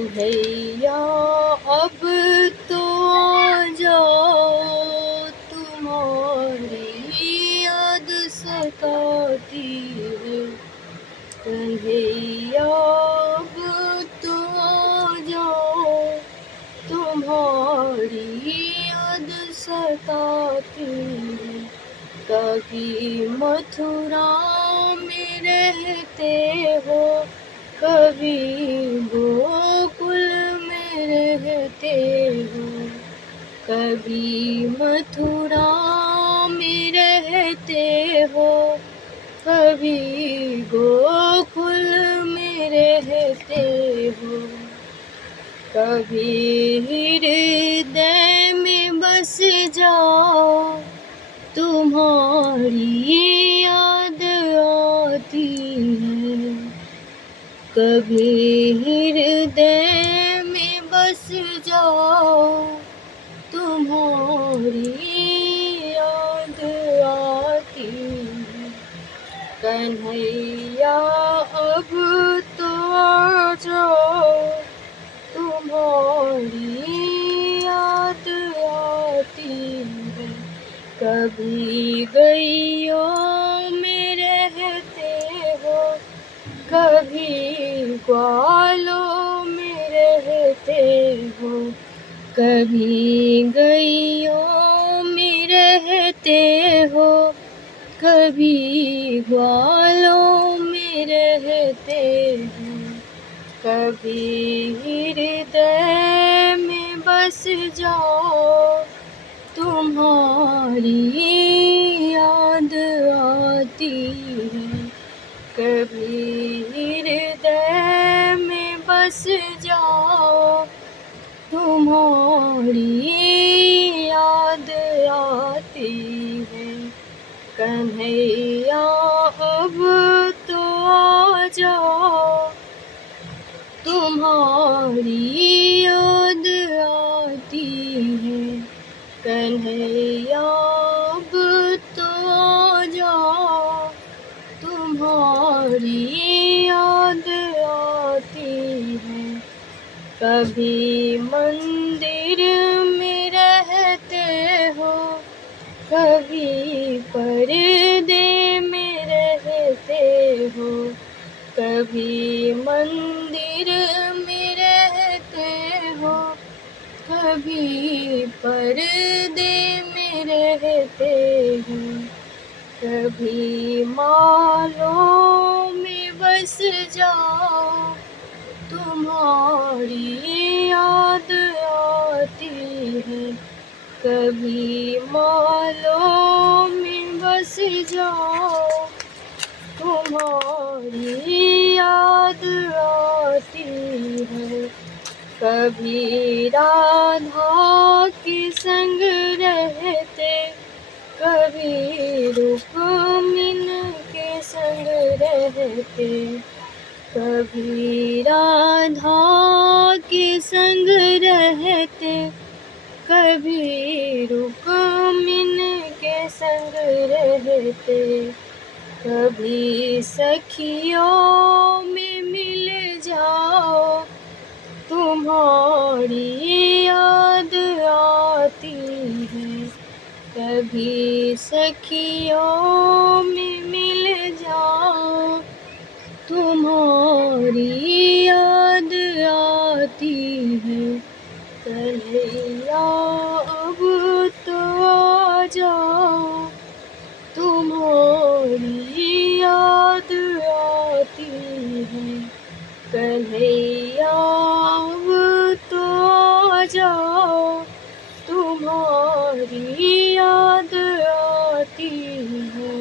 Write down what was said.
कन्हैया अब तो आ जाओ, तुम्हारी याद सताती है। कन्हैया अब तो आ जाओ, तुम्हारी याद सताती है। कभी मथुरा में रहते हो, कभी गोकुल में रहते हो। कभी मथुरा में रहते हो, कभी गोकुल में रहते हो। कभी हृदय में बस जाओ, तुम्हारी याद आती है। कभी हृदय में बस जाओ, तुम्हारी याद आती है। कन्हैया अब तो आ जाओ, तुम्हारी याद आती है। कभी गैयों में रहते हो, कभी ग्वालों में रहते हो। कभी गैयों में रहते हो, कभी ग्वालों में रहते हो। कभी हृदय में बस जाओ, तुम्हारी याद आती है। कभी हृदय में बस जाओ, तुम्हारी याद आती है। कन्हैया अब तो आ जाओ, तुम्हारी याद आती है। कन्हैया अब तो आ जाओ, तुम्हारी याद आती है। कभी मंदिर में रहते हो, कभी पर्दे में रहते हो। कभी मंदिर में रहते हो, कभी पर्दे में रहते हो। कभी मालों में बस जाओ, तुम्हारी याद आती है। कभी मालों में बस जाओ, तुम्हारी याद आती है। कभी राधा के संग रहते, कभी रुक्मिन के संग रहते। कभी राधा के संग रहते, कभी रुक्मिन के संग रहते। कभी सखियों में मिल जाओ, तुम्हारी याद आती है। कभी सखियों में मिल जाओ, तुम्हारी याद आती है। कन्हैया अब तो आ जाओ, तुम्हारी याद आती है। कन्हैया अब तो आ जाओ, तुम्हारी याद आती है।